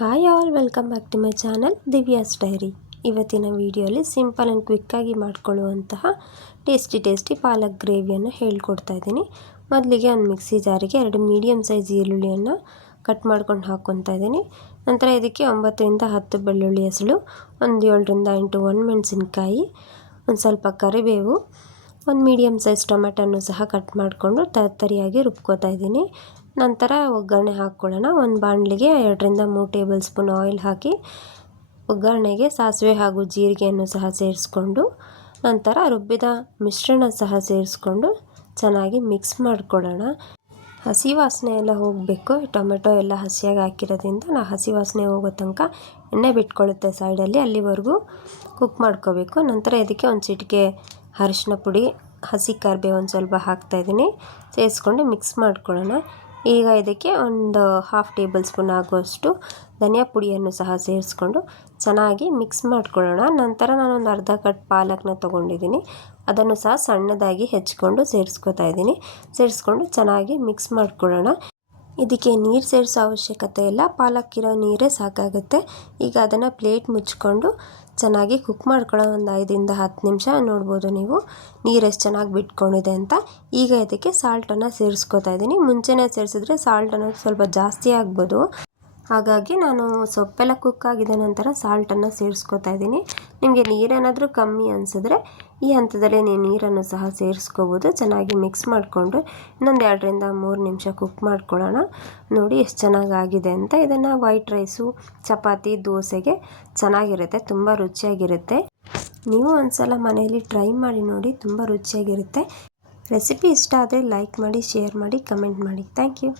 Hi all, welcome back to my channel Divya's diary. ಇವತ್ತಿನ ವಿಡಿಯೋಲಿ simple and ಕ್ವಿಕ್ಕಾಗಿ ಮಾಡಿಕೊಳ್ಳುವಂತಹ ಟೇಸ್ಟಿ ಪಾಲಕ್ ಗ್ರೇವಿಯನ್ನು ಹೇಳ್ಕೊಡ್ತಾ ಇದ್ದೀನಿ. ಮೊದಲಿಗೆ ಒಂದು ಮಿಕ್ಸಿ ಜಾರಿಗೆ 2 ಮೀಡಿಯಮ್ ಸೈಜ್ ಈರುಳ್ಳಿಯನ್ನು ಕಟ್ ಮಾಡ್ಕೊಂಡು ಹಾಕ್ಕೊತಾ ಇದ್ದೀನಿ. ನಂತರ ಇದಕ್ಕೆ 9 ರಿಂದ 10 ಬೆಳ್ಳುಳ್ಳಿ ಹೆಸಳು, ಒಂದು 7 ರಿಂದ 8 ಒಣಮೆಣಸಿನ್ಕಾಯಿ, ಒಂದು ಸ್ವಲ್ಪ ಕರಿಬೇವು, ಒಂದು ಮೀಡಿಯಮ್ ಸೈಜ್ ಟೊಮೆಟೊನ್ನು ಸಹ ಕಟ್ ಮಾಡಿಕೊಂಡು ತರಿಯಾಗಿ ರುಬ್ಕೋತಾ ಇದ್ದೀನಿ. ನಂತರ ಒಗ್ಗರಣೆ ಹಾಕ್ಕೊಳ್ಳೋಣ. ಒಂದು ಬಾಣಲಿಗೆ 2 ರಿಂದ 3 ಟೇಬಲ್ ಸ್ಪೂನ್ ಆಯಿಲ್ ಹಾಕಿ ಒಗ್ಗರಣೆಗೆ ಸಾಸಿವೆ ಹಾಗೂ ಜೀರಿಗೆಯನ್ನು ಸಹ ಸೇರಿಸ್ಕೊಂಡು ನಂತರ ರುಬ್ಬಿದ ಮಿಶ್ರಣ ಸಹ ಸೇರಿಸ್ಕೊಂಡು ಚೆನ್ನಾಗಿ ಮಿಕ್ಸ್ ಮಾಡ್ಕೊಳ್ಳೋಣ. ಹಸಿ ವಾಸನೆ ಎಲ್ಲ ಹೋಗಬೇಕು. ಟೊಮೆಟೊ ಎಲ್ಲ ಹಸಿಯಾಗಿ ಹಾಕಿರೋದ್ರಿಂದ ಹಸಿ ವಾಸನೆ ಹೋಗೋ ತನಕ ಎಣ್ಣೆ ಬಿಟ್ಕೊಳ್ಳುತ್ತೆ ಸೈಡಲ್ಲಿ, ಅಲ್ಲಿವರೆಗೂ ಕುಕ್ ಮಾಡ್ಕೋಬೇಕು. ನಂತರ ಇದಕ್ಕೆ ಒಂದು ಚಿಟಿಕೆ ಅರಿಶಿನ ಪುಡಿ, ಹಸಿ ಕರಿಬೇವು ಒಂದು ಸ್ವಲ್ಪ ಹಾಕ್ತಾಯಿದ್ದೀನಿ, ಸೇರಿಸ್ಕೊಂಡು ಮಿಕ್ಸ್ ಮಾಡ್ಕೊಳ್ಳೋಣ. ಈಗ ಇದಕ್ಕೆ ಒಂದು 1/2 ಟೇಬಲ್ ಸ್ಪೂನ್ ಆಗುವಷ್ಟು ಧನಿಯಾ ಪುಡಿಯನ್ನು ಸಹ ಸೇರಿಸ್ಕೊಂಡು ಚೆನ್ನಾಗಿ ಮಿಕ್ಸ್ ಮಾಡ್ಕೊಳ್ಳೋಣ. ನಂತರ ನಾನೊಂದು ಅರ್ಧ ಕಟ್ ಪಾಲಕ್ನ ತೊಗೊಂಡಿದ್ದೀನಿ, ಅದನ್ನು ಸಹ ಸಣ್ಣದಾಗಿ ಹೆಚ್ಚಿಕೊಂಡು ಸೇರಿಸ್ಕೊತಾ ಇದ್ದೀನಿ. ಸೇರಿಸ್ಕೊಂಡು ಚೆನ್ನಾಗಿ ಮಿಕ್ಸ್ ಮಾಡ್ಕೊಳ್ಳೋಣ. ಇದಕ್ಕೆ ನೀರು ಸೇರಿಸೋ ಅವಶ್ಯಕತೆ ಇಲ್ಲ, ಪಾಲಕ್ಕಿರೋ ನೀರೇ ಸಾಕಾಗುತ್ತೆ. ಈಗ ಅದನ್ನು ಪ್ಲೇಟ್ ಮುಚ್ಕೊಂಡು ಚೆನ್ನಾಗಿ ಕುಕ್ ಮಾಡ್ಕೊಳ್ಳೋ. ಒಂದು 5 ರಿಂದ 10 ನಿಮಿಷ ನೋಡ್ಬೋದು ನೀವು ನೀರು ಎಷ್ಟು ಚೆನ್ನಾಗಿ ಬಿಟ್ಕೊಂಡಿದೆ ಅಂತ. ಈಗ ಇದಕ್ಕೆ ಸಾಲ್ಟನ್ನು ಸೇರಿಸ್ಕೊತಾ ಇದ್ದೀನಿ. ಮುಂಚೆನೇ ಸೇರಿಸಿದ್ರೆ ಸಾಲ್ಟ್ ಅನ್ನೋದು ಸ್ವಲ್ಪ ಜಾಸ್ತಿ ಆಗ್ಬೋದು, ಹಾಗಾಗಿ ನಾನು ಸೊಪ್ಪೆಲ್ಲ ಕುಕ್ ಆಗಿದ ನಂತರ ಸಾಲ್ಟನ್ನು ಸೇರಿಸ್ಕೊತಾ ಇದ್ದೀನಿ. ನಿಮಗೆ ನೀರೇನಾದರೂ ಕಮ್ಮಿ ಅನಿಸಿದ್ರೆ ಈ ಹಂತದಲ್ಲಿ ನೀವು ನೀರನ್ನು ಸಹ ಸೇರಿಸ್ಕೋಬೋದು. ಚೆನ್ನಾಗಿ ಮಿಕ್ಸ್ ಮಾಡಿಕೊಂಡು ಇನ್ನೊಂದು 2 ರಿಂದ 3 ನಿಮಿಷ ಕುಕ್ ಮಾಡ್ಕೊಳ್ಳೋಣ. ನೋಡಿ ಎಷ್ಟು ಚೆನ್ನಾಗಾಗಿದೆ ಅಂತ. ಇದನ್ನು ವೈಟ್ ರೈಸು, ಚಪಾತಿ, ದೋಸೆಗೆ ಚೆನ್ನಾಗಿರುತ್ತೆ, ತುಂಬ ರುಚಿಯಾಗಿರುತ್ತೆ. ನೀವು ಒಂದ್ಸಲ ಮನೆಯಲ್ಲಿ ಟ್ರೈ ಮಾಡಿ ನೋಡಿ, ತುಂಬ ರುಚಿಯಾಗಿರುತ್ತೆ. ರೆಸಿಪಿ ಇಷ್ಟ ಆದರೆ ಲೈಕ್ ಮಾಡಿ, ಶೇರ್ ಮಾಡಿ, ಕಮೆಂಟ್ ಮಾಡಿ. Thank you.